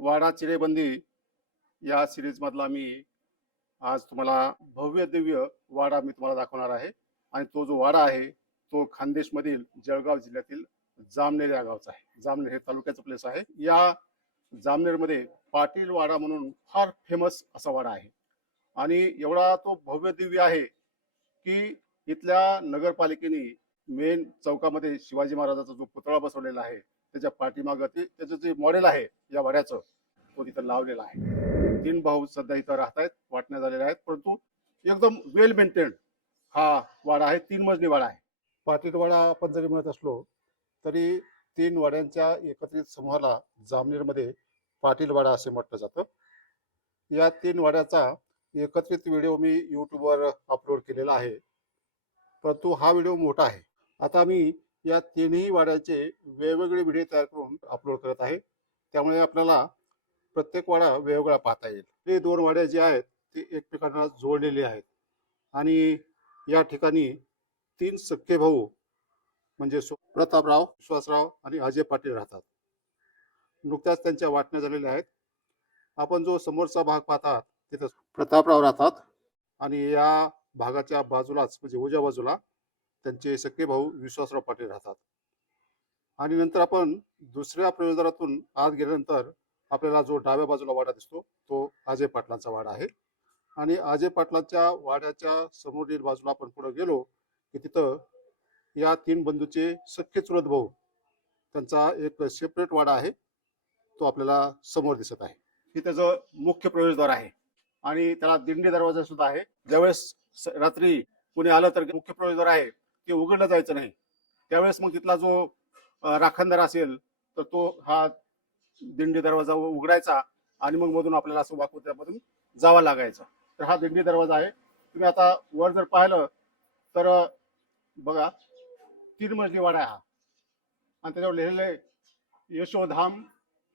वाडा चिरेबंदी या सिरीज मधला मी आज तुम्हाला भव्य दिव्य वाडा मी तुम्हाला दाखवणार आहे. आणि तो जो वाडा आहे तो खानदेश मधील जळगाव जिल्ह्यातील जामनेर या गावचा आहे. जामनेर हे तालुक्याचं प्लेस आहे. या जामनेर मध्ये पाटील वाडा म्हणून फार फेमस असा वाडा आहे. आणि एवढा तो भव्य दिव्य आहे की इथल्या नगरपालिकेने मेन चौकामध्ये शिवाजी महाराजांचा जो पुतळा बसवलेला आहे त्याच्या पाठीमागं त्याचं जे मॉडेल आहे या वाड्याचं तो तिथं लावलेला आहे. 3 भाऊ सध्या इथं राहत आहेत, वाटण्या झालेल्या आहेत, परंतु एकदम वेल मेंटेन्ड हा वाडा आहे. 3 मजली वाडा आहे. पाटील वाडा आपण जरी म्हणत असलो तरी 3 वाड्यांच्या एकत्रित समूहाला जामनेरमध्ये पाटील वाडा असे म्हटलं जातं. या 3 वाड्याचा एकत्रित व्हिडिओ मी यूट्यूबवर अपलोड केलेला आहे, परंतु हा व्हिडिओ मोठा आहे. आता मी या 3ही वाड्याचे वेगवेगळे व्हिडिओ तयार करून अपलोड करत आहे, त्यामुळे आपल्याला प्रत्येक वाडा वेगवेगळा पाहता येईल. हे 2 वाड्या जे आहेत ते एकमेकांना जोडलेले आहेत. आणि या ठिकाणी 3 सख्खे भाऊ म्हणजे प्रतापराव, विश्वासराव आणि अजय पाटील राहतात. नुकत्याच त्यांच्या वाटण्या झालेल्या आहेत. आपण जो समोरचा भाग पाहतात तिथं प्रतापराव राहतात आणि या भागाच्या बाजूलाच म्हणजे उजव्या बाजूला त्यांचे सख्खे भाऊ विश्वासराव पाटील राहतात. आणि नंतर आपण दुसऱ्या प्रवेशद्वारातून आत गेल्यानंतर आपल्याला जो डाव्या बाजूला वाडा दिसतो तो अजय पाटलांचा वाडा आहे. आणि अजय पाटलांच्या वाड्याच्या समोरील बाजूला आपण पुढे गेलो की तिथं या 3 बंधूचे सख्खे चुलत भाऊ त्यांचा एक सेपरेट वाडा आहे, तो आपल्याला समोर दिसत आहे. हे त्याचं मुख्य प्रवेशद्वार आहे आणि त्याला दिंडी दरवाजा सुद्धा आहे. ज्यावेळेस रात्री कोणी आलं तर मुख्य प्रवेशद्वार आहे ते उघडलं जायचं नाही. त्यावेळेस मग तिथला जो राखणदार असेल तर तो हा दिंडी दरवाजा उघडायचा आणि मग मधून आपल्याला असं वाकून त्यामधून जावं लागायचं. तर हा दिंडी दरवाजा आहे. तुम्ही आता वर जर पाहिलं तर बघा 3 मजली वाडा आहे हा. आणि त्याच्यावर लिहिलेलं आहे यशोधाम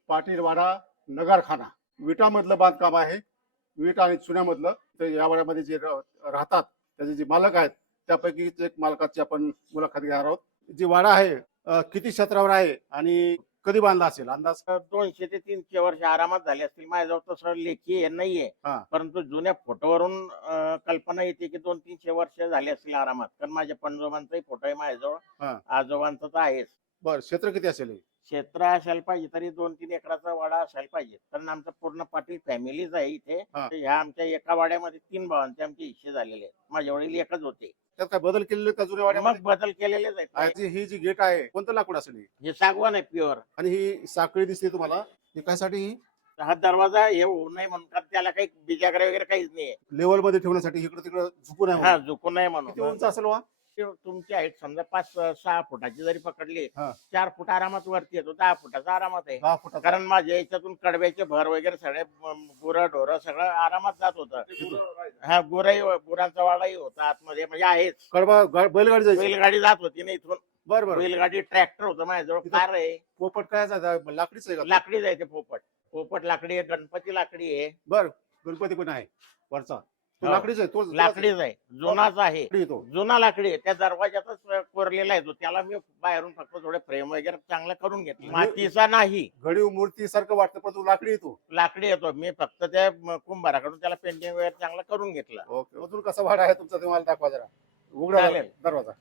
पाटील वाडा नगरखाना. विटामधलं बांधकाम आहे, विटा आणि चुन्यामधलं. तर या वाड्यामध्ये जे राहतात त्याचे जे मालक आहेत त्यापैकी एक मालकाची आपण मुलाखत घेणार आहोत. जी वाडा आहे किती क्षेत्रावर आहे आणि कधी बांधला असेल अंदाज? 200 ते 300 वर्ष आरामात झाले असतील. माझ्याजवळ तसं लेखी हे नाहीये, हा. परंतु जुन्या फोटोवरून कल्पना येते की 200-300 वर्ष झाले असतील आरामात. कारण माझ्या पणजोबांचाही फोटो आहे माझ्याजवळ, हा. आजोबांचा तर आहेच. बर, क्षेत्र किती असेल हे? क्षेत्र असायला पाहिजे तरी 2-3 एकराचा वाडा असायला पाहिजे, कारण आमचं पूर्ण पाटील फॅमिलीच आहे इथे. हा. तर ह्या आमच्या एका वाड्यामध्ये 3 भावांचे आमचे हिस्से झालेले आहेत. माझे वडील एकच होते. त्यात काय बदल केलेले का जुन्या मग वाड्यामध्ये? बदल केलेलेच आहेत. आणि ही जी गेट आहे कोणतं लाकूड असेल ही? हे सागवान आहे प्युअर. आणि ही साखळी दिसते तुम्हाला, ही कशासाठी? ही हा दरवाजा हे होऊ नये म्हणून, कारण त्याला काही बिजागरे वगैरे काहीच नाहीये. लेवल मध्ये ठेवण्यासाठी, इकडे तिकडे झुकू नये हा, म्हणून. झुकू नये किती म्हणून. उंच असेल वा? तुमची हाईट समजा 5-6 फुटाची जरी पकडली, हा. 4 फूट आरामात वरती येतो, 10 फुटाचा आरामात आहे. 10 फुटाचा. कारण माझ्या याच्यातून कडब्याचे भर वगैरे सगळे गुरं ढोरं सगळं आरामात जात होतं. हा, गुरांचा वाडाही होता आतमध्ये, म्हणजे आहेच. बैलगाडी जायची? बैलगाडी जात होती ना इथून. बरं बरं. बैलगाडी, ट्रॅक्टर होतं माझ्याजवळ, कार आहे. पोपट काय लाकडीच आहे का? लाकडी जायचे पोपट लाकडी आहे, गणपती लाकडी आहे. बर, गणपती पण आहे वरचा, तो हो. लाकडीच आहे? तो लाकडीच आहे, जुनाच आहे. तो जुना लाकडी आहे. त्या दरवाजातच कोरलेला आहे तो. त्याला मी बाहेरून फक्त थोडे फ्रेम वगैरे चांगलं करून घेतलं. मातीचा नाही, घडीव मूर्ती सारखं वाटतं पण तो लाकडी येतो. लाकडी येतो. मी फक्त त्या कुंभाराकडून त्याला पेंटिंग वगैरे चांगलं करून घेतलं. ओके. अजून कसा वाडा आहे तुमचा ते मला दाखवा जरा. उघडा चालेल. दरवाजा.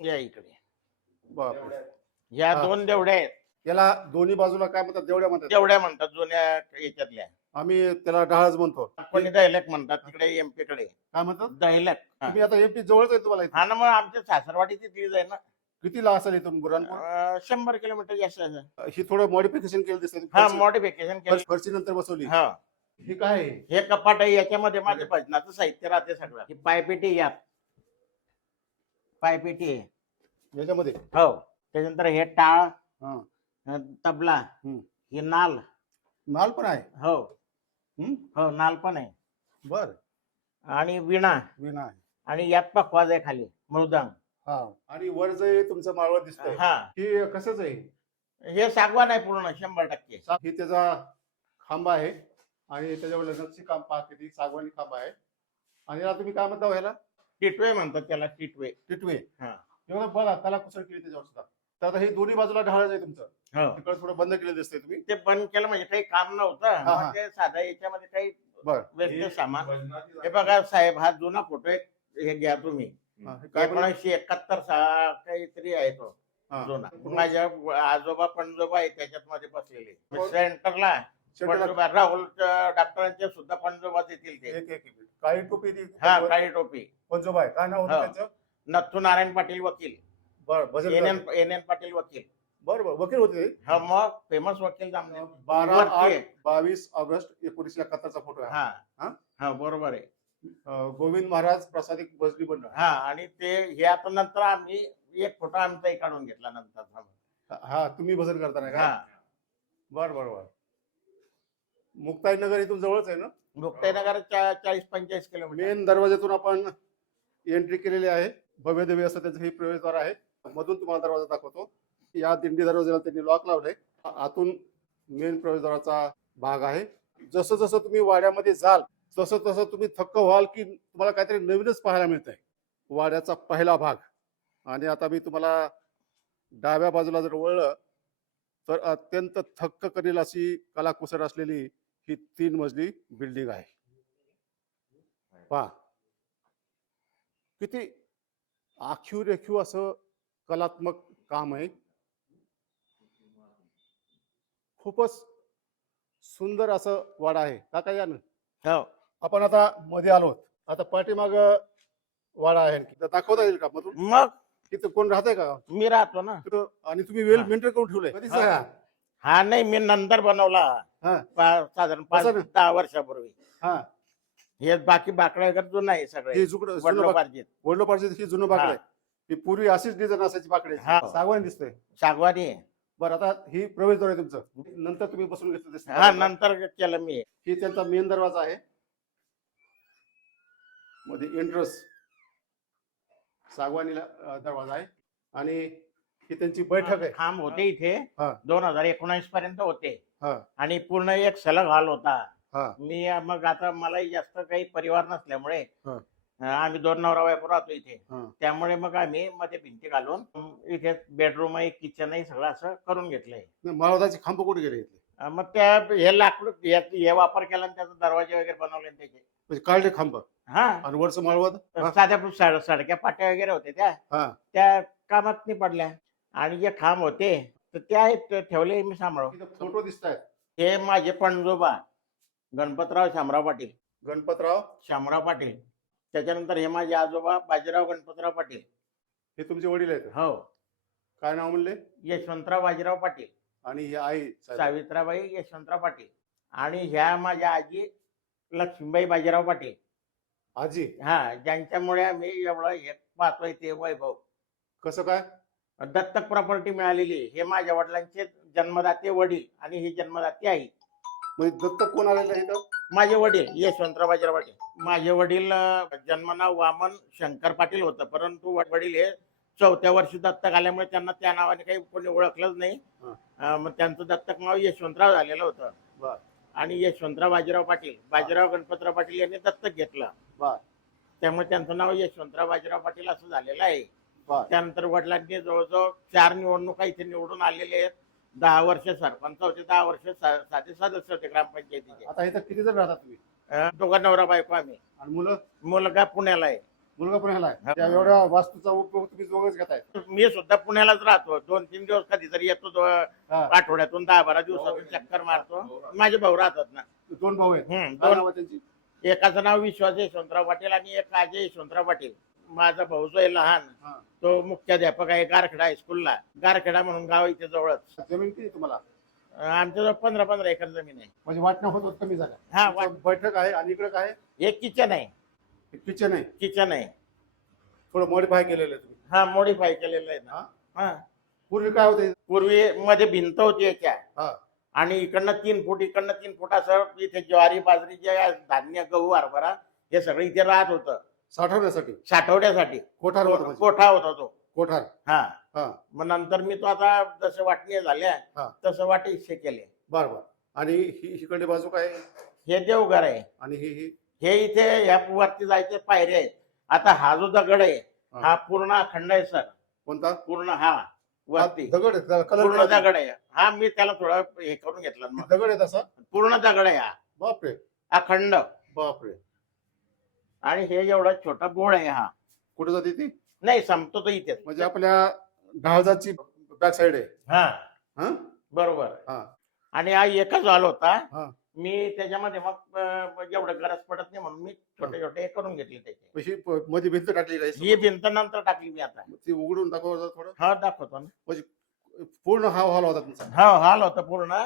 या इकडे बापरे. ह्या हा. 2 देवड्या आहेत. याला दोन्ही बाजूला काय म्हणतात? देवड्या म्हणतात. देवड्या म्हणतात जुन्या याच्यातल्या. आम्ही त्याला डहाळच म्हणतो. कोणी दैलक म्हणतात तिकडे, एमपी कडे काय म्हणतात? दैलक. हा. तुम्ही आता एमपी जवळच आहे तुम्हाला इथे. हा ना, मग आमच्या सासरवाडी तिथलीच आहे ना. किती ला असेल इथून बुरानपूर? 100 किलोमीटर जास्त आहे. ही थोडं मॉडिफिकेशन केलं दिसतं. हा, मॉडिफिकेशन केलं. फरशी नंतर बसवली. हा, ही काय आहे? हे कपाट आहे. याच्यामध्ये माझे भजनाचं साहित्य राहते सगळं. ही पायपेटी, यात पायपेटी आहे याच्यामध्ये. हो. त्याच्यानंतर हे टाळ, हा. तबला, हम्म. हे नाल. नाल पण आहे? हो हम्म. हो, नाल पण आहे. बर. आणि विणा, विना आहे. आणि यात पखवाज आहे खाली, मृदंग. हा. आणि वर जे तुमचं माळवत दिसतंय हा, ही कशाच आहे? हे सागवान आहे पूर्ण 100%. ही त्याचा खांबा आहे आणि त्याच्यावर नक्षी काम पहा, किती सागवानी खांबा आहे. आणि याला तुम्ही काय म्हणता ह्याला? टिटवे म्हणतात त्याला, टिटवे. टिटवे. हा. एवढं बघा कला कुसळ केली त्याच्यावर सुद्धा. तर आता हे दोन्ही बाजूला ढाळच आहे तुमचं, हो. तिकडे थोडं बंद केलं दिसतंय तुम्ही. ते बंद केलं म्हणजे काही काम नव्हतं, हा, हा. मग ते साधा याच्यामध्ये काही बर. व्यस्त सामान. हे बघा साहेब, हा जुना फोटो एक हे घ्या तुम्ही, हा, हे काय बोलला? 1971 काहीतरी आहे तो हा. जुना. माझ्या आजोबा पणजोबा आहे त्याच्यात मध्ये बसलेले. सेंटरला पणजोबा राहुल डॉक्टरांचे सुद्धा पणजोबा देतील ते. एक मिनिट. काळी टोपी ती हा, काळी टोपी. पंजोबा आहे, काय नाव होतं हो. त्यांचं? नथू नारायण पाटील वकील. बर, भजन एन पाटील वकील. बरोबर, वकील होते ते. हा, मग फेमस वकील जामनेर. 12-8-22 ऑगस्ट 1971 चा फोटो आहे. हा हा, बरोबर आहे. गोविंद महाराज प्रसादिक भजनी मंडळ. हा, आणि ते हे आता नंतर आम्ही एक फोटो आमचाही काढून घेतला नंतर. हा, तुम्ही भजन करताना का? हा, बर बर बर. मुक्ताईनगर इथून जवळच आहे ना? मुक्ताईनगर 40-45 किलोमीटर. मेन दरवाज्यातून आपण एंट्री केलेली आहे. भव्य दिव्य असं त्याचं हे प्रवेशद्वार आहे. मधून तुम्हाला दरवाजा दाखवतो. या दिंडी दरवाजाला त्यांनी लॉक लावलंय. आतून मेन प्रवेशद्वाराचा भाग आहे. जसं जसं तुम्ही वाड्यामध्ये जाल तसं तसं तुम्ही थक्क व्हाल की तुम्हाला काहीतरी नवीनच पाहायला मिळतंय. वाड्याचा पहिला भाग. आणि आता मी तुम्हाला डाव्या बाजूला जर वळलं तर अत्यंत थक्क करेल अशी कलाकुसर असलेली ही 3 मजली बिल्डिंग आहे. पहा किती आखीव रेखीव असं कलात्मक काम आहे. खूपच सुंदर असं वाडा आहे. काका या ना. हो. आपण आता मध्ये आलो. आता पाठीमाग वाडा आहे. तर दाखवता येईल का मधून? मग तिथं कोण राहतंय का? मी राहतो ना. तिथं. आणि तुम्ही वेल हा. मेंटेन करून ठेवलंय कधीच हा. हा, नाही, मी नंतर बनवला. हा. साधारण असं ना? 5-10 वर्षापूर्वी. हा. हे बाकी बाकडं वगैरे जुनं आहे सगळे. हे जुकडं वडिलोपार्जित. वडलोपार्जित ही जुनं बाकडं आहे. ही पूर्वी अशीच डिझाईन असायची बाकड्याची. हा. सागवान दिसतंय. सागवानी आहे. बरं, आता ही प्रवेशद्वार आहे तुमचं. नंतर तुम्ही बसून घेतलं दिसतंय. हा, नंतर केलं मी. ही त्यांचा मेन दरवाजा आहे. मध्ये एंट्रन्स सागवानीला दरवाजा आहे. आणि ही त्यांची बैठक आहे. खांब होते इथे. हा. 2019 पर्यंत होते. हा. आणि पूर्ण एक सलग हॉल होता. हा. मी मग आता मलाही जास्त काही परिवार नसल्यामुळे हा. आम्ही 2 नवरा बायको राहतो इथे. हा. त्यामुळे मग आम्ही मध्ये भिंती घालून इथे बेडरूम आहे, किचन आहे, सगळं असं करून घेतलंय. माळवदाची खांब कुठे गेले इथले? मग त्या हे लाकूड हे वापर केला आणि त्याचे दरवाजे वगैरे बनवले आणि त्याचे. म्हणजे काढले खांब हा, आणि वरचं माळवद. हा. साध्या सडक्या पाट्या वगैरे होत्या हा. त्या कामात नाही पडल्या. आणि जे खांब होते तर त्या आहेत, ठेवले मी सांभाळून. इथं फोटो दिसतायत. हे माझे पणजोबा गणपतराव शामराव पाटील. गणपतराव. शामराव पाटील. त्याच्यानंतर हे माझे आजोबा बाजीराव गणपतराव पाटील. हे तुमचे वडील आहेत. हो. काय नाव म्हणले? यशवंतराव बाजीराव पाटील. आणि ही आई सावित्राबाई यशवंतराव पाटील. आणि ह्या माझ्या आजी लक्ष्मीबाई बाजीराव पाटील. आजी. हा, ज्यांच्यामुळे आम्ही एवढं हे पाहतोय ते वैभव. कसं काय? दत्तक प्रॉपर्टी मिळालेली. हे माझ्या वडिलांचे जन्मदाते वडील आणि ही जन्मदाते आई. म्हणजे दत्तक कोण आलेलं आहे इथं? माझे वडील यशवंतराव बाजीराव पाटील. माझे वडील जन्मनाव वामन शंकर पाटील होतं, परंतु वडील हे 4थ्या वर्षी दत्तक आल्यामुळे त्यांना त्या नावाने काही कोणी ओळखलंच नाही. मग त्यांचं दत्तक नाव यशवंतराव झालेलं होतं. बर. आणि यशवंतराव बाजीराव पाटील, बाजीराव गणपतराव पाटील यांनी दत्तक घेतलं. बर. त्यामुळे त्यांचं नाव यशवंतराव बाजीराव पाटील असं झालेलं आहे. बर. त्यानंतर वडिलांनी जवळजवळ 4 निवडणुका इथे निवडून आलेले आहेत. 10 वर्ष सरपंच होते, 10 वर्ष साधे सदस्य होते ग्रामपंचायतीचे. आता इथं किती जण राहतात तुम्ही? दोघं नवरा बायको आम्ही. आणि मुलं? मुलगा पुण्याला आहे. मुलगा पुण्याला आहे. हा. त्या एवढ्या वास्तूचा उपयोग तुम्ही दोघंच घेताय? मी सुद्धा पुण्यालाच राहतो. 2-3 दिवस कधीतरी येतो. हा. आठवड्यातून 10-12 दिवसातून चक्कर मारतो. माझे भाऊ राहतात ना. 2 भाऊ आहेत. काय दोन. नाव आहे त्यांची? एकाचं नाव विश्वास यशवंतराव पाटील आणि एक अजय यशवंतराव पाटील. माझा भाऊ जो आहे लहान, हा. तो मुख्याध्यापक आहे गारखेडा हायस्कूलला. गारखेडा म्हणून गाव इथे जवळच. जमीन किती तुम्हाला? आमच्याजवळ 15-15 एकर जमीन आहे. म्हणजे वाटणं होत होत कमी झालं. हा, तुमचं बैठक आहे आणि इकडे काय? एक किचन आहे. किचन आहे. किचन आहे. थोडं मॉडिफाय केलेलं आहे तुम्ही. हा, मॉडिफाय केलेलं आहे ना. हा. हा. पूर्वी काय होते? पूर्वी मध्ये भिंत होती याच्या. हा. आणि इकडनं 3 फूट, इकडनं 3 फूट असं इथे ज्वारी, बाजरी, जे धान्य, गहू, हरभरा हे सगळं इथे राहत होतं. साठवण्यासाठी? साठवण्यासाठी. कोठार होतं म्हणजे? कोठा होता तो. कोठार. हा. हा. मग नंतर मी तो आता जसं वाटणी झाल्या हा. तसं वाटे हिस्से केले. बरोबर. आणि ही इकडे बाजू काय? हे देवघर आहे. आणि ही हे इथे ह्या वरती जायचे पायऱ्या आहेत. आता हा जो दगड आहे हा. हा पूर्ण अखंड आहे सर. कोणता? पूर्ण हा वरती दगड आहे, पूर्ण कलर दगड आहे. हा मी त्याला थोडं हे करून घेतलं मग. दगड आहे तसा. पूर्ण दगड आहे हा, बापरे अखंड. बापरे. आणि हे एवढा छोटा बोळ आहे हा. कुठे जाते ती? नाही संपतो तो इथेच. म्हणजे आपल्या ढाळजाची बॅक साइड आहे. हा हा बरोबर. हा आणि हा एकच हॉल होता. हा. मी त्याच्यामध्ये मग एवढं गरज पडत नाही म्हणून मी छोटे छोटे हे करून घेतले त्याचे. अशी मध्ये भिंत टाकली ही काही भिंत नंतर टाकली मी आता. ती उघडून दाखव जरा थोडं. हा दाखवतो ना. म्हणजे पूर्ण हा हॉल होता तुमचा. हा हॉल होता पूर्ण.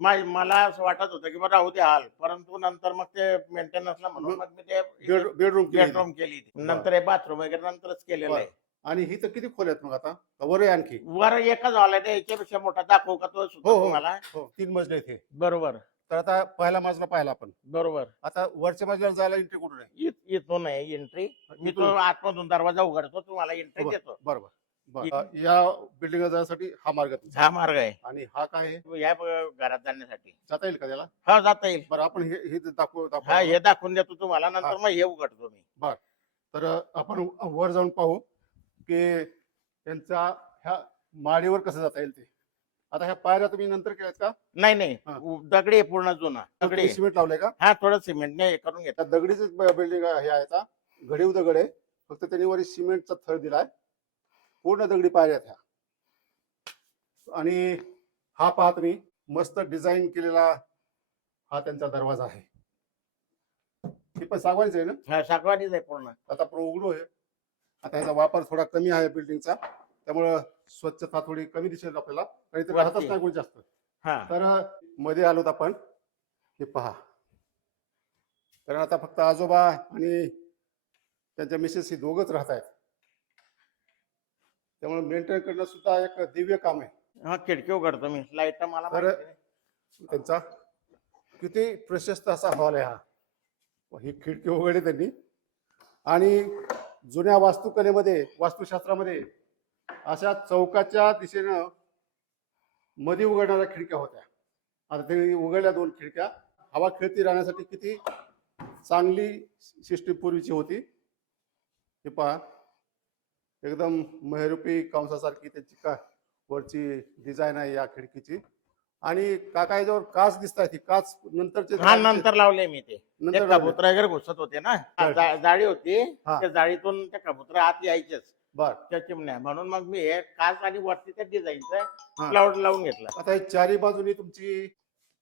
मला असं वाटत होतं की बरं राहू दे हॉल, परंतु नंतर मग ते मेंटेनन्सला म्हणून मग मी ते बेडरूम बेडरूम केली. नंतर हे बाथरूम वगैरे नंतरच केलेलं आहे. आणि ही तर किती खोल आहेत मग आता? वर आहे आणखी? वर एकच हॉल आहे, याच्यापेक्षा मोठा दाखवू का तो सुद्धा हो हो तुम्हाला? हो 3 मजले आहेत हे. बरोबर तर आता पहिला मजला पाहिला आपण. बरोबर. आता वरच्या मजल्यावर जायला एंट्री कुठून आहे? इथून आहे एंट्री. मी तो इथून? आतमधून दरवाजा उघडतो, तुम्हाला एंट्री देतो. बरोबर बरं. या बिल्डिंगला जाण्यासाठी हा मार्ग आहे तुमचा. हा मार्ग आहे. आणि हा काय आहे? या घरात जाण्यासाठी जाता येईल का त्याला? हा जाता येईल. बरं आपण हे दाखवू हा हे दाखवून देतो तुम्हाला, नंतर मग हे उघडतो मी. तर आपण वर जाऊन पाहू की त्यांचा ह्या माडीवर कसं जाता येईल ते. आता ह्या पायऱ्या तुम्ही नंतर केल्यात का? नाही नाही हा. दगडी आहे पूर्ण जुना दगडी आहे. सिमेंट लावलंय का? हा थोडं सिमेंटने हे करून घेतात. त्या दगडीच बिल्डिंग हे आहे आता. घडीव दगड आहे, फक्त त्यांनी वर सिमेंटचा थर दिलाय. पूर्ण दगडी पायऱ्या आहेत ह्या. आणि हा पहा तुम्ही, मस्त डिझाईन केलेला हा त्यांचा दरवाजा आहे. ही पण सागवानीच आहे ना? हा सागवानीच आहे पूर्ण. आता आपण उघडू आहे. आता याचा वापर थोडा कमी आहे बिल्डिंगचा, त्यामुळं स्वच्छता थोडी कमी दिसेल आपल्याला, कारण इथे राहतच नाही कोणी जास्त. हा तर मध्ये आलोत आपण. हे पहा, कारण आता फक्त आजोबा आणि त्यांच्या मिसेस ही दोघच राहत आहेत, त्यामुळे मेंटेन करणं सुद्धा एक दिव्य काम आहे. हा खिडकी उघडतो मी. लाईट मला तर माहिती नाही. त्यांचा किती प्रशस्त असा हॉल आहे हा. ही खिडकी उघडली त्यांनी. आणि जुन्या वास्तुकलेमध्ये, वास्तुशास्त्रामध्ये अशा चौकाच्या दिशेनं मध्ये उघडणाऱ्या खिडक्या होत्या. आता त्यांनी उघडल्या 2 खिडक्या. हवा खेळती राहण्यासाठी किती चांगली सिस्टीम पूर्वीची होती. हे पहा, एकदम महिरूपी कंसासारखी त्याची का वरची डिझाईन आहे या खिडकीची. आणि काका याच्यावर काच दिसतात, ही काच नंतरचे हा नंतर लावले मी ते. नंतर कबूतर वगैरे घुसत होते ना, जाळी होती. हा. त्या जाळीतून त्या कबूतर आत यायचेच बर. त्या चिमण्या, म्हणून मग मी हे काच आणि वरती त्या डिझाईनचं हा. क्लाउड लावून घेतला. आता हे चारी बाजूनी तुमची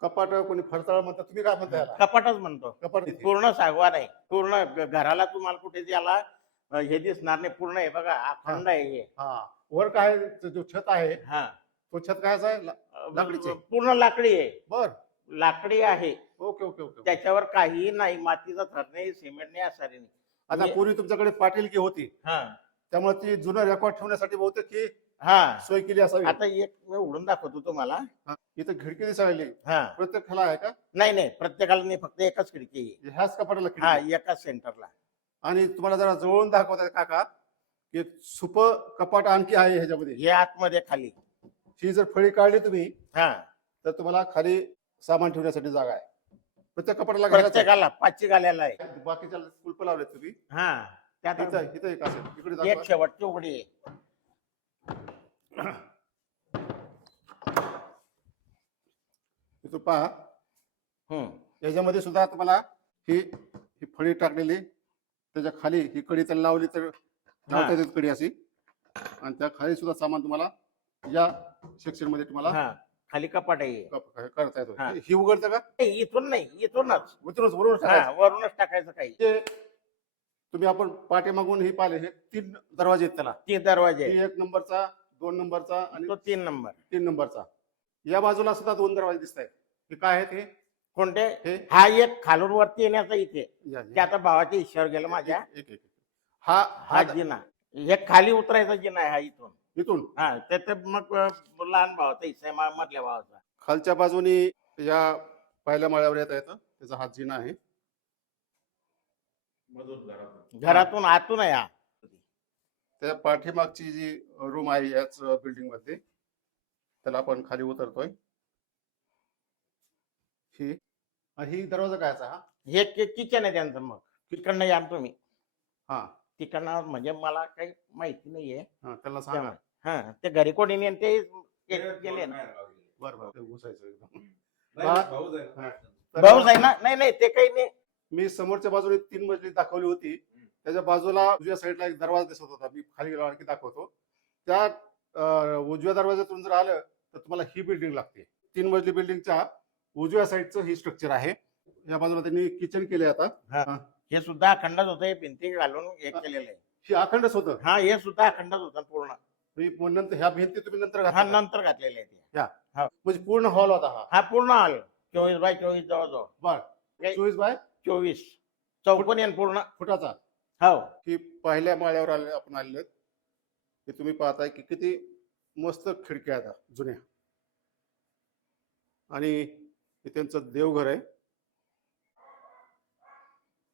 कपाट, कोणी फरसाळ म्हणतात, तुम्ही काय म्हणता याला? कपाटच म्हणतो. कपाट इथे. पूर्ण सागवान आहे. पूर्ण घराला तुम्हाला कुठे याला हे दिसणार नाही. पूर्ण आहे बघा, अखंड आहे हे. हा. वर काय जो छत आहे, हा तो छत काय आहे? लाकडीचे? पूर्ण लाकडी आहे. बर. लाकडी आहे. Okay okay okay. त्याच्यावर काही नाही, मातीचा थर नाही, सिमेंट नाही, असारी नाही. आता पूर्वी तुमच्याकडे पाटीलकी होती, हा त्यामुळे ती जुनं रेकॉर्ड ठेवण्यासाठी बहुतेक की हा सोय केली असावी. आता एक मी उघडून दाखवतो तुम्हाला. हा. इथं खिडकी दिसायली. हा प्रत्येक ह्याला आहे का? नाही नाही प्रत्येकाला नाही, फक्त एकच खिडकी आहे. ह्याच कपाटाला हा खिडकी? एकाच सेंटरला. आणि तुम्हाला जरा जवळून दाखवतात काका की सुप कपाट आणखी आहे ह्याच्यामध्ये. हे आतमध्ये खाली. ही जर फळी काढली तुम्ही, हा तर तुम्हाला खाली सामान ठेवण्यासाठी जागा आहे. प्रत्येक कपाटाला घालायचं आहे. प्रत्येकाला पाचशे घालायला आहे. बाकीच्या कुलप लावलेत तुम्ही. हा त्यात इथं इथं एक असेल, इकडे एक दाखवा. शेवटची उघडी आहे. इथं पहा, हम्म. याच्यामध्ये सुद्धा तुम्हाला ही ही फळी टाकलेली, त्याच्या खाली ही कडी त्याला लावली तर लावता येते कडी अशी. आणि त्या खाली सुद्धा सामान तुम्हाला या सेक्शन मध्ये तुम्हाला हा खाली कपाट आहे. करता येतो. हा. ही उघडतं का? नाही, इथून नाही, इथूनच. उतरूनच वरूनच हा टाकायचं. वरूनच टाकायचं काही. ते तुम्ही आपण पाठी मागून हे पाहिले, हे 3 दरवाजे आहेत त्याला. ते दरवाजे आहे. 1 नंबरचा, 2 नंबरचा आणि तो 3 नंबर. 3 नंबरचा. या बाजूला सुद्धा 2 दरवाजे दिसत आहेत. हे काय आहेत हे? कोणते? हे हा एक खालून वरती येण्याचा इथे. या- ते आता भावाच्या इशावर गेलं माझ्या. एक- एक- हा हा जिना हे खाली उतरायचा जिना आहे हा इथून. इथून हा त्यात मग लहान भावाचा हिस्सा आहे, मधल्या भावाचा. खालच्या बाजूनी या पहिल्या माळ्यावर येता येतं. त्याचा हा जिना आहे. घरातून आतून आहे हा. त्या पाठीमागची जी रूम आहे याच बिल्डिंग मध्ये, त्याला आपण खाली उतरतोय. ही दरवाजा कायचा हा? हे किचन आहे त्यांचं. मग तिकडनं या तुम्ही. हा तिकडनं म्हणजे मला काही माहिती नाहीये. हा त्याला सांगा. हा ते घरी कोणी नाही आणि ते गेले ना. बरं बरं ते घुसायचं एकदम. भाऊच आहे ना. नाही नाही ते काही नाही. मी समोरच्या बाजूने 3 मजली दाखवली होती. त्याच्या बाजूला उजव्या साईडला एक दरवाजा दिसत होता. मी खाली गेलो आणखी दाखवतो. त्या उजव्या दरवाजातून जर आलं तर तुम्हाला ही बिल्डिंग लागते. 3 मजली बिल्डिंगच्या उजव्या साईडचं ही स्ट्रक्चर आहे. या बाजूला त्यांनी किचन केले आता. हा. हे सुद्धा अखंडच होतं. हे भिंती घालून हे केलेलं आहे. ही अखंडच होतं. हा हे सुद्धा अखंडच होतं पूर्ण. मग नंतर ह्या भिंती तुम्ही नंतर हा घातल्या? नंतर घातलेले आहे. म्हणजे पूर्ण हॉल होता हा. हा पूर्ण हॉल 24x24 जवळजवळ. बर 24 बाय 24 चौकोनी आहे पूर्ण. फुटाचा. हो. की पहिल्या माळ्यावर आले आपण आलेले की तुम्ही पाहताय की किती मस्त खिडक्या आहेत जुन्या. आणि हे त्यांचं देवघर आहे.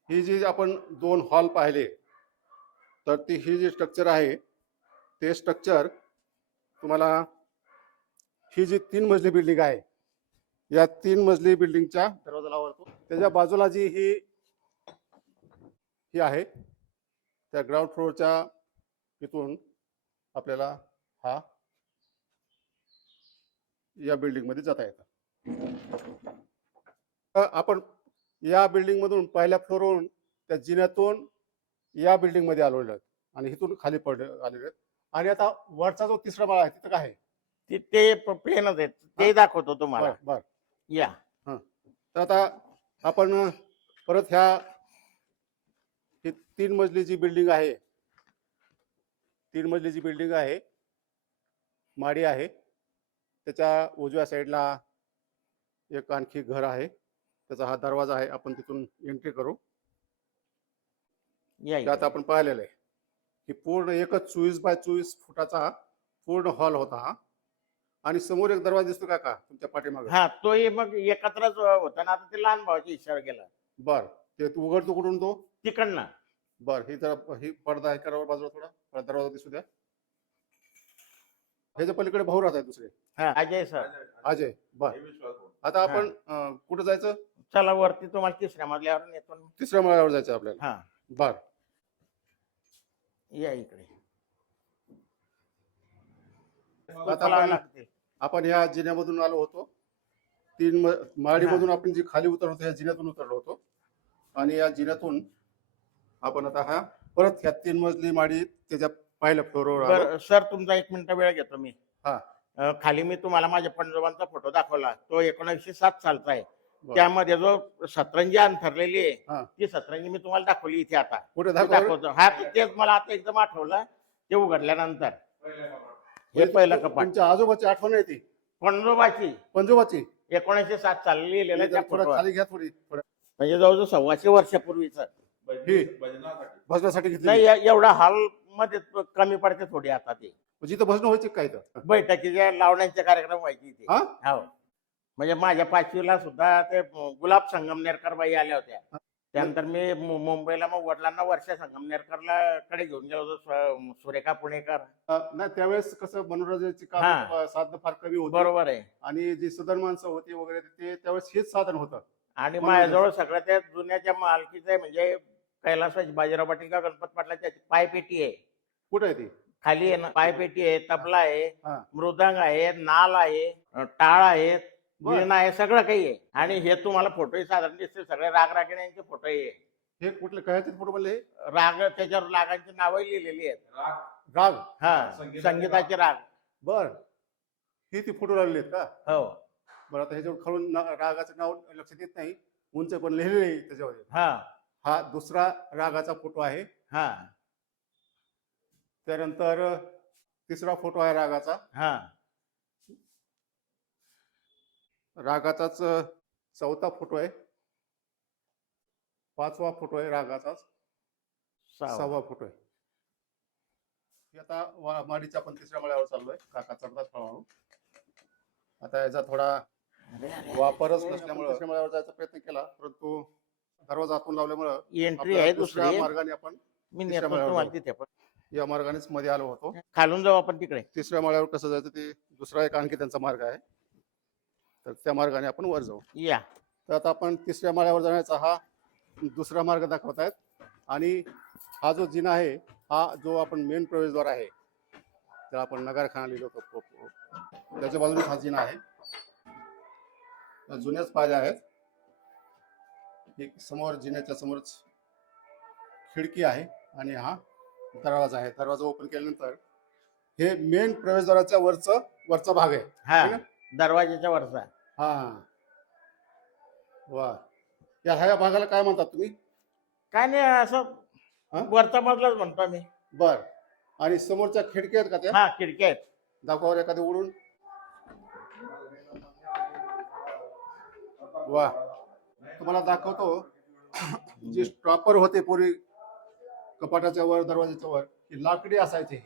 ही जी आपण 2 हॉल पाहिले तर ती ही जी स्ट्रक्चर आहे ते स्ट्रक्चर तुम्हाला ही जी 3 मजली बिल्डिंग आहे या 3 मजली बिल्डिंगच्या दरवाजा लावतो त्याच्या बाजूला जी ही आहे त्या ग्राउंड फ्लोअरच्या इथून आपल्याला हा या बिल्डिंग मध्ये जाता येतं. आपण या बिल्डिंग मधून पहिल्या फ्लोअरवरून त्या जिन्यातून या बिल्डिंग मध्ये आलेलो आहेत आणि इथून खाली आलेलो आहेत. आणि आता वरचा जो 3रा माळा आहे तिथं काय आहे? ते प्लेनच आहेत. ते दाखवतो तुम्हाला. बर या. तर आता आपण परत ह्या 3 मजली जी बिल्डिंग आहे 3 मजली जी बिल्डिंग आहे माडी आहे त्याच्या उजव्या साईडला एक आणखी घर आहे. त्याचा हा दरवाजा आहे. आपण तिथून एंट्री करू. त्यात आपण पाहिलेलं आहे की पूर्ण एकच 24x24 फुटाचा पूर्ण हॉल होता हा. आणि समोर एक दरवाजा दिसतो का तुमच्या पाठीमागे? हा तो मग एकत्रच होता ना. आता ते लहान भावाची इशारा केला. बर ते तू उघडतो कुठून तो? तिकडनं. बर ही जरा ही पडदा आहे करावर बाजूला थोडा दरवाजा दिसू द्या. ह्याच्या पलीकडे भाऊ राहत आहे दुसरे. हा अजय सर. अजय. बर आता आपण कुठं जायचं? चला वरती तुम्हाला 3ऱ्या मजल्यावर येतो. 3ऱ्या माळ्यावर जायचं आपल्याला. हा बर या इकडे. आता आपण ह्या जिन्यामधून आलो होतो. 3 माळीमधून आपण जी खाली उतरलो होतो ह्या जिन्यातून उतरलो होतो. आणि या जिन्यातून आपण आता हा परत ह्या 3 मजली माडी त्याच्या पहिल्या फ्लोअरवर आलो. बरं सर तुमचा 1 मिनिट वेळ घेतो मी. हा. खाली मी तुम्हाला माझ्या पणजोबांचा फोटो दाखवला. तो 1907 सालचा आहे. त्यामध्ये जो सतरंजी अंथरलेली आहे ती सतरंजी मी तुम्हाला दाखवली इथे. आता कुठे दाखवतो. हा तेच मला आता एकदम आठवलं ते उघडल्यानंतर. हे पहिलं कपाट. तुमच्या आजोबाची आठवण आहे ती? पंजोबाची 1907 साली लिहिलेलं त्या थोडं फोटोवर. खाली घ्या थोडी. म्हणजे जवळजवळ 125 वर्षापूर्वीच. भजनासाठी घेतली? नाही एवढा हॉल मध्ये कमी पडते थोडी आता. ते म्हणजे इथं भजन व्हायची काय तर? बैठकीच्या लावण्याचे कार्यक्रम व्हायचे इथे. हो. म्हणजे माझ्या 5वीला सुद्धा ते गुलाब संगमनेरकर बाई आल्या होत्या. त्यानंतर मी मुंबईला मग वडिलांना वर्षा संगमनेरकरला कडे घेऊन गेलो होतो. सुरेखा पुणेकर. नाही त्यावेळेस कसं मनोरंजनाची साधन फार कमी होती. बरोबर आहे. आणि जी सदर माणसं होती वगैरे ते त्यावेळेस हेच साधन होतं. आणि माझ्याजवळ सगळ्या त्या जुन्याच्या मालकीचं आहे. म्हणजे कैलासवासी बाजीराव पाटील का गणपत पाटलाची पायपेटी आहे. कुठे आहे ती? खाली आहे ना. पायपेटी आहे, तबला आहे, हा. मृदंग आहे, नाल आहे, टाळ आहे, वीणा आहे, सगळं काही आहे. आणि हे तुम्हाला फोटोही साधारण दिसतील. सगळे रागरागिण्यांचे फोटो आहे. हे कुठले काय फोटो बनले? राग त्याच्यावर रागांची नावही लिहिलेली आहेत. राग. हा संगीताचे राग. बर ही ती फोटो लागले आहेत का? हो. बरं आता ह्याच्यावर खालून रागाचं नाव लक्षात येत नाही. उंच पण लिहिलेलं आहे त्याच्यावर. हा दुसरा रागाचा फोटो आहे. हा. त्यानंतर 3रा फोटो आहे रागाचा. रागाचाच 4था फोटो आहे. 5वा फोटो आहे रागाचाच. 6वा फोटो आहे. आता माडीच्या आपण 3ऱ्या माळ्यावर चाललोय. काका चढतात हळूहळू. आता याचा थोडा वापरच नसल्यामुळे 3ऱ्या माळ्यावर जायचा प्रयत्न केला परंतु दरवाजा आतून लावल्यामुळे एंट्री आहे दुसऱ्या मार्गाने आपण मी नेतो तुम्हाला तिथे. पण या मार्गानेच मध्ये आलो होतो. खालून जाऊ आपण तिकडे. 3ऱ्या माळ्यावर कसं जायचं ते दुसरा एक आणखी त्यांचा मार्ग आहे. तर त्या मार्गाने आपण वर जाऊ या. तर आता आपण 3ऱ्या माळ्यावर जाण्याचा हा दुसरा मार्ग दाखवत आहेत. आणि हा जो जिना आहे हा जो आपण मेन प्रवेशद्वार आहे त्याला आपण नगारखाना लिहिलो होतो. त्याच्या बाजूने हा जिना आहे. या जुन्याच पायऱ्या आहेत. एक समोर जिन्याच्या समोरच खिडकी आहे आणि हा दरवाजा आहे. दरवाजा ओपन केल्यानंतर हे मेन प्रवेशद्वाराच्या वरचा भाग आहे. हा है ना? दरवाजाच्या वरचा. हा वा. ह्या भागाला काय म्हणतात तुम्ही? काय नाही हा? असं वरचा मजलाच म्हणतो आम्ही. बर. आणि समोरच्या खिडक्या आहेत का त्या? हा खिडक्या आहेत. दाखवावर एखादी उडून. वा. तुम्हाला दाखवतो जी स्टॉपर होते पूर्वी कपाटाच्या वर दरवाजाच्या वर ही लाकडी असायची.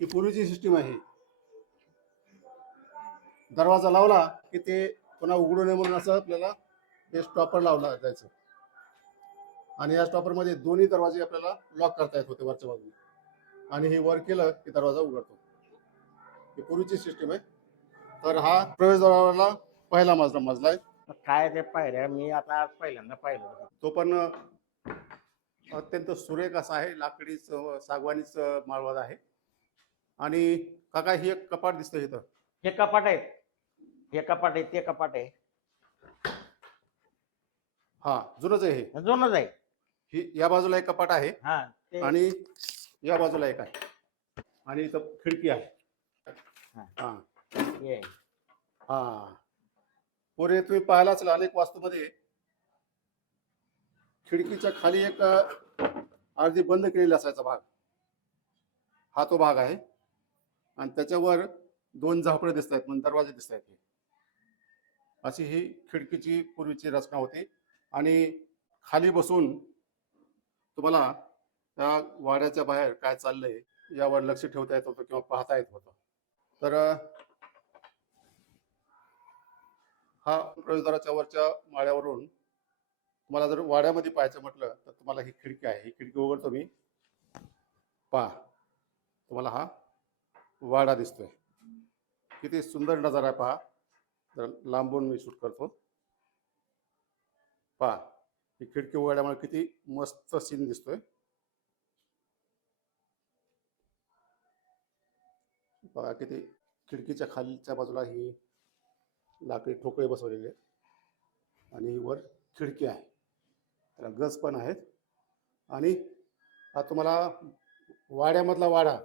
ही पूर्वीची सिस्टीम आहे. दरवाजा लावला की ते पुन्हा उघडू नये म्हणून असं आपल्याला हे स्टॉपर लावला जायचं. आणि या स्टॉपर मध्ये दोन्ही दरवाजे आपल्याला लॉक करता येत होते वरच्या बाजूने. आणि हे वर केलं की दरवाजा उघडतो. ही पूर्वीची सिस्टीम आहे. तर हा प्रवेशद्वाराला पहिला मजला आहे. काय ते पायऱ्या मी आता आज पहिल्यांदा पाहिलं. तो पण अत्यंत सुरेख असा आहे. लाकडीच सागवानीच माळवाद आहे. आणि काका ही एक कपाट दिसतं इथं. हे कपाट आहेत. हे कपाट आहे ते कपाट आहे. हा जुनच आहे हे. जुनच आहे. ही या बाजूला एक कपाट आहे हा ते आणि या बाजूला एक आहे. आणि इथं खिडकी आहे. हा हे. हा. पुढे तुम्ही पाहायला असेल अनेक वास्तूमध्ये खिडकीच्या खाली एक अर्धी बंद केलेला असायचा भाग. हा तो भाग आहे. आणि त्याच्यावर दोन झापडे दिसत आहेत म्हणजे दरवाजे दिसत आहेत. अशी ही खिडकीची पूर्वीची रचना होती. आणि खाली बसून तुम्हाला त्या वाड्याच्या बाहेर काय चाललंय यावर लक्ष ठेवता येत होतं किंवा पाहता येत होतं. तर हा प्रवेशद्वाराच्या वरच्या माळ्यावरून तुम्हाला जर वाड्यामध्ये पाहायचं म्हटलं तर तुम्हाला ही खिडकी आहे. ही खिडकी उघडतो मी. पहा तुम्हाला हा वाडा दिसतोय. किती सुंदर नजारा आहे पहा. जर लांबून मी शूट करतो. पहा ही खिडकी उघडल्यामुळे किती मस्त सीन दिसतोय. बघा किती खिडकीच्या खालच्या बाजूला ही लाकडी ठोकळे बसवलेले आहेत आणि वर खिडकी आहे. त्याला गज पण आहेत. आणि हा तुम्हाला वाड्यामधला वाडा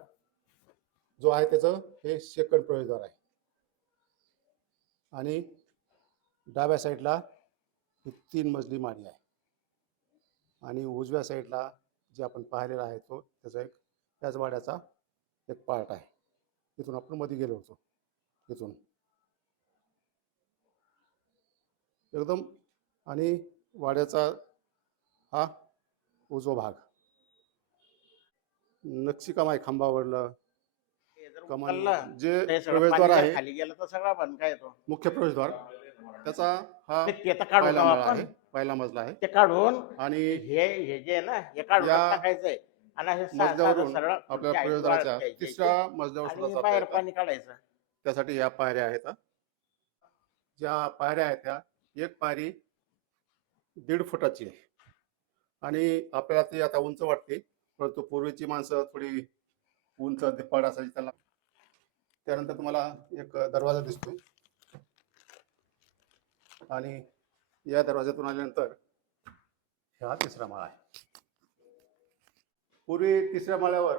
जो आहे त्याचं हे सेकंड प्रवेशद्वार आहे. आणि डाव्या साईडला ही 3 मजली माडी आहे. आणि उजव्या साईडला जे आपण पाहिलेला आहे तो त्याचा एक त्याच वाड्याचा एक पार्ट आहे. तिथून आपण मध्ये गेलो होतो. तिथून एकदम. आणि वाड्याचा हा उजवा भाग नक्षीकाम आहे. खांबावरलं कमान जे प्रवेशद्वार आहे खाली गेलं तर सगळा बंद काय येतो. मुख्य प्रवेशद्वार त्याचा हा ते तर काढून पहिला माळा आपण आहे. पहिला मजला आहे. ते काढून आणि हे जे आहे ना हे काढून या टाकायचंय आणि हे मजल्यावरून सरळ आपल्या प्रवेशद्वाराच्या तिसऱ्या मजल्यावर सुद्धा आणि जाता बाहेर येतं. पाणी काढायचं. त्यासाठी या पायऱ्या आहेत. ज्या पायऱ्या आहेत त्या एक पायरी 1.5 फुटाची आहे. आणि आपल्याला ती आता उंच वाटते परंतु पूर्वीची माणसं थोडी उंच दिप्पाड असायची त्याला. त्यानंतर तुम्हाला एक दरवाजा दिसतो. आणि या दरवाज्यातून आल्यानंतर हा तिसरा माळा आहे. पूर्वी तिसऱ्या माळ्यावर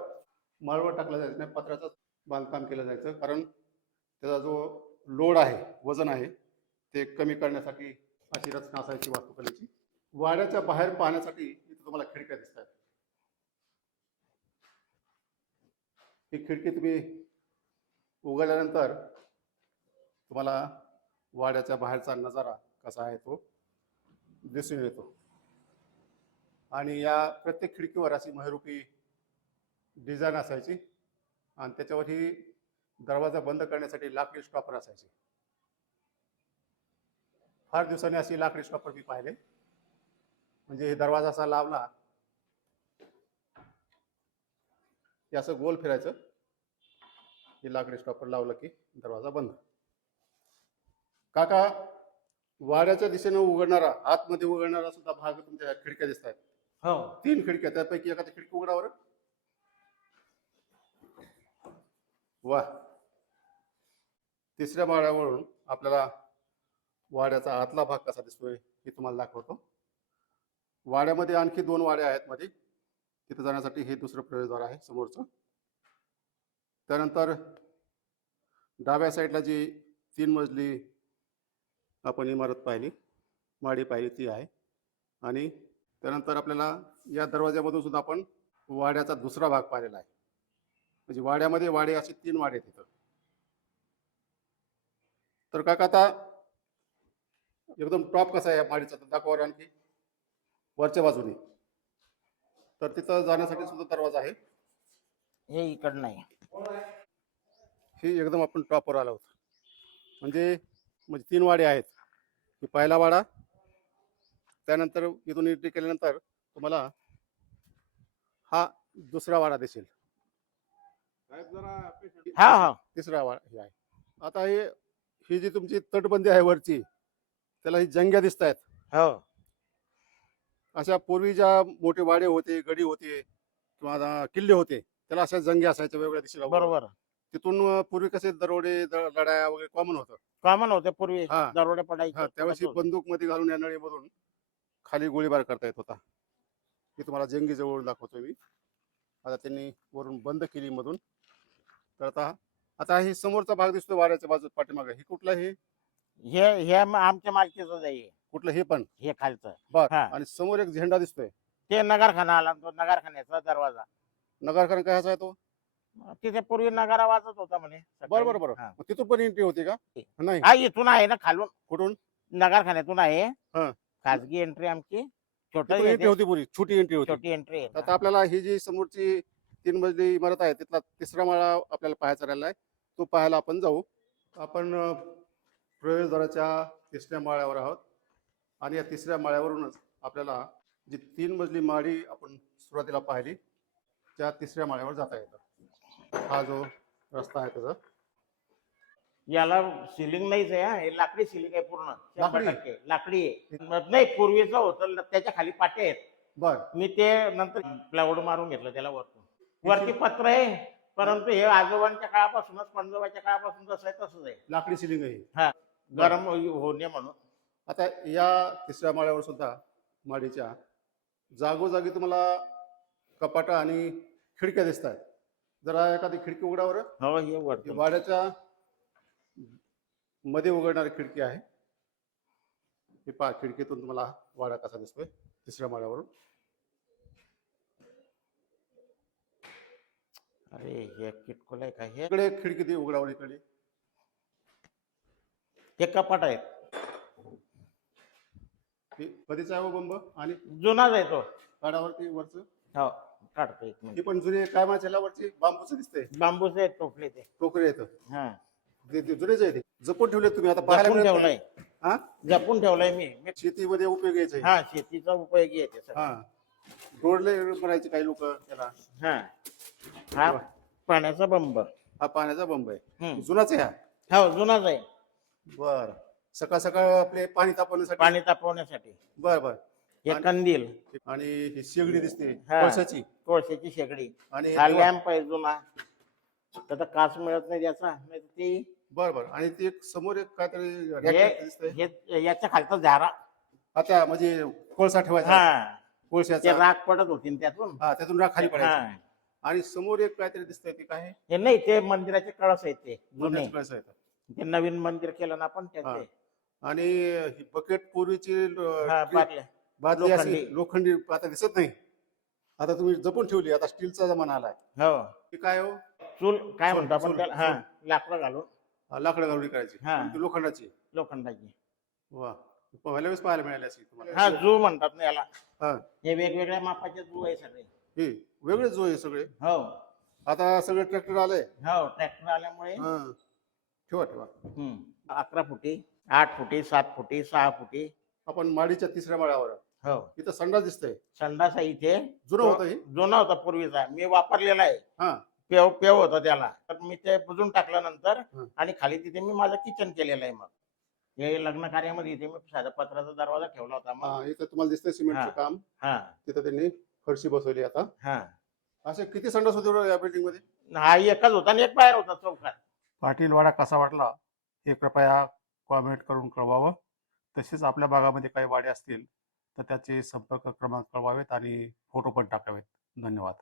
माळवर टाकलं जायचं नाही. पत्र्याचं बांधकाम केलं जायचं कारण त्याचा जो लोड आहे वजन आहे ते कमी करण्यासाठी अशी रचना असायची वास्तुकलेची. वाड्याच्या बाहेर पाहण्यासाठी इथे तुम्हाला खिडक्या दिसतात. ही खिडकी तुम्ही उघडल्यानंतर तुम्हाला वाड्याच्या बाहेरचा नजारा कसा आहे तो दिसून येतो. आणि या प्रत्येक खिडकीवर अशी महिरूपी डिझाईन असायची. आणि त्याच्यावर ही दरवाजा बंद करण्यासाठी लाकडी स्टॉपर असायचे. फार दिवसांनी अशी लाकडी स्टॉपर मी पाहिले. म्हणजे हे दरवाजा असा लावला की असं गोल फिरायचं. हे लाकडी स्टॉपर लावलं की दरवाजा बंद. काका वाड्याच्या दिशेने उघडणारा आतमध्ये उघडणारा सुद्धा भाग तुमच्या खिडक्या दिसत आहेत. हो 3 खिडक्या. त्यापैकी एखादी खिडकी उघडावर. वा. तिसऱ्या माळ्यावरून आपल्याला वाड्याचा आतला भाग कसा दिसतोय हे तुम्हाला दाखवतो. वाड्यामध्ये आणखी 2 वाड्या आहेत मध्ये. तिथे जाण्यासाठी हे दुसरं प्रवेशद्वार आहे समोरचं. त्यानंतर डाव्या साईडला जी 3 मजली आपण इमारत पाहिली, माडी पाहिली ती आहे. आणि त्यानंतर आपल्याला या दरवाज्यामधून सुद्धा आपण वाड्याचा दुसरा भाग पाहिलेला आहे. म्हणजे वाड्यामध्ये वाडे असे 3 वाडे आहेत तिथं. तर काका आता एकदम टॉप कसा आहे या माडीचा तर दाखवा आणखी वरच्या बाजूने. तर तिथं जाण्यासाठी सुद्धा दरवाजा आहे. हे इकडं नाही. ही एकदम आपण टॉपवर आलो आहोत. म्हणजे 3 वाडे आहेत. ही पहिला वाडा, त्यानंतर इथून एंट्री केल्यानंतर तुम्हाला हा दुसरा वाडा दिसेल. हा हा तिसरा वाडा हे आहे. आता ही जी तुमची तटबंदी आहे वरची, त्याला ही जंग्या दिसत आहेत. हो अशा पूर्वी ज्या मोठे वाडे होते, गडी होते किंवा किल्ले होते, त्याला अशा जंग्या असायच्या वेगवेगळ्या दिशेला. बरोबर. तिथून पूर्वी कसे दरोडे लढाया वगैरे कॉमन होतं. कॉमन होते पूर्वी. हा. दरोडे पडायचे. त्यावेळेस बंदूक मध्ये घालून या नळीमधून खाली गोळीबार करता येत होता. मी तुम्हाला जंगी जवळ दाखवतोय मी. आता त्यांनी वरून बंद केली मधून. तर आता ही समोरचा भाग दिसतो वाड्याच्या बाजूत पाठीमागे. ही कुठला हे हे आमच्या मालकीचं आहे. कुठलं हे पण हे खालचं. बर. हा. आणि समोर एक झेंडा दिसतोय. ते नगरखाना आला. तो नगरखान्याचा दरवाजा. नगरखाना काय आहे तो? तिथे पूर्वी नगारा वाजत होता म्हणे सकाळी. बरोबर बरोबर. हा. मग तिथून पण एंट्री होती का? नाही. हा, इथून आहे ना खालून. कुठून? नगरखान्यातून आहे. हा. खाजगी एंट्री आमची. तिथून एंट्री होती पूर्वी, छोटी एंट्री होती. छोटी एंट्री. आता आपल्याला ही जी समोरची 3 मजली इमारत आहे तिथला तिसरा माळा आपल्याला पाहायचा राहिला आहे. तो पाहायला आपण जाऊ. आपण प्रवेशद्वाराच्या 3ऱ्या माळ्यावर आहोत. आणि या 3ऱ्या माळ्यावरूनच आपल्याला जी 3 मजली माळी आपण सुरुवातीला पाहिली त्या 3ऱ्या माळ्यावर जाता येतं. हा जो रस्ता आहे त्याचा. याला सिलिंग नाहीच आहे. हे लाकडी सिलिंग आहे पूर्ण. लाकडी? 100% लाकडी आहे. नाही पूर्वीचं होतं त्याच्या खाली पाटे आहेत. बर. मी ते नंतर प्लाऊड मारून घेतलं त्याला वरतून. वरती पत्र आहे. परंतु हे आजोबांच्या काळापासूनच, पणजोबाच्या काळापासून जसं आहे तसंच आहे. लाकडी सिलिंग आहे. हा. गरम होणे म्हणून. आता या 3ऱ्या माळ्यावर सुद्धा माडीच्या जागोजागी तुम्हाला कपाट आणि खिडक्या दिसत आहेत. जरा एखादी खिडकी उघडावर. हो हे वरती. वाड्याच्या मध्ये उघडणारी खिडकी आहे. ही पहा, खिडकीतून तुम्हाला वाडा कसा दिसतोय 3ऱ्या माळ्यावरून. अरे हे किटकोल आहे का हे? इकडे एक खिडकी ती उघडावर इकडे. हे कपाट आहे. ही कधीचा आहे हो बंब? आणि जुनाच आहे तो. काढावरती वरच हो काढतो एक ही मिनिट. पण जुनी काय माणसाला वरची बांबूचं दिसतंय. बांबूचे आहेत टोपले ते. टोकरी येतं. हा. ते जुनेच आहे ते. जपून ठेवले तुम्ही आता पाहायला जपून मिळत ठेवलंय. नाही. हा. जपून ठेवलंय मी. शेतीमध्ये उपयोग यायचे. हा शेतीचा उपयोगी आहे ते सगळं. हा. जोडले म्हणायचे काही लोक त्याला. हा. हा पाण्याचा बंब. हा पाण्याचा बंब आहे. हम्म. जुनाच आहे हा. हो जुनाच आहे. बर. सकाळ सकाळ आपले पाणी तापवण्यासाठी. पाणी तापवण्यासाठी. बर बर. हे कंदील. आणि ही शेगडी दिसते हा. कोळशाची. कोळशाची शेगडी. आणि हा लॅम्प आहे जुना. आता काच मिळत नाही त्याचा. नाही ती. बर बर. आणि ती एक समोर एक काहीतरी हे दिसतंय. याच्या खालचा झारा. आता म्हणजे कोळसा ठेवायचा हा. ते कोळशाचा. राख पडत होती ना त्यातून. हा, त्यातून राख खाली हा. पडायची. आणि समोर एक काहीतरी दिसतंय ते काय आहे? हे नाही ते मंदिराचे कळस आहेत ते जुने. मंदिराचं कळस आहे. ते नवीन मंदिर केलं ना आपण त्याचे. आणि ही बकेट पूर्वीची हा बाटल्या. बादली अशी लोखंडी. लोखंडी आता दिसत नाही. आता तुम्ही जपून ठेवली. आता स्टीलचा जमाना आलाय. हो. ती काय हो? चूल काय म्हणतो आपण चूल, त्याला. हा लाकडं घालून. लाकडं घालून करायची. हा. ती लोखंडाची. लोखंडाची. वा. पहिल्या वेळेस पाहायला मिळाली असेल तुम्हाला. हा जू म्हणतात ना याला. हा. हे वेगवेगळ्या मापाचे जू आहे सगळे. हे वेगळे जो आहे सगळे. हो. आता सगळे ट्रॅक्टर आले. हो ट्रॅक्टर आल्यामुळे. हा. ठेवा ठेवा. 11 फुटी, 8 फुटी, 7 फुटी, 6 फुटी. आपण माडीच्या 3ऱ्या माळ्यावर. हो. इथं संडास दिसतंय. संडास आहे इथे. जुनं होतं हे. जुना होता पूर्वीचा. मी वापरलेला आहे. हा. पेव पेव होता त्याला. तर मी ते बुजून टाकलं नंतर. हं. आणि खाली तिथे मी माझं किचन केलेलं आहे. मग हे लग्न कार्यामध्ये इथे मी साधा पत्राचा दरवाजा ठेवला होता. मग हा. इथं तुम्हाला दिसतंय सिमेंटचं हा. काम. हा तिथं त्यांनी फरशी बसवली. आता हा. असे किती संडास होते बरं या बिल्डिंग मध्ये? हा एकच होता आणि एक बाहेर होता चौकात. पाटील वाडा कसा वाटला हे कृपया कॉमेंट करून कळवावं. तसेच आपल्या भागामध्ये काही वाडे असतील तर त्याचे संपर्क क्रमांक कळवावेत आणि फोटो पण टाकावेत. धन्यवाद.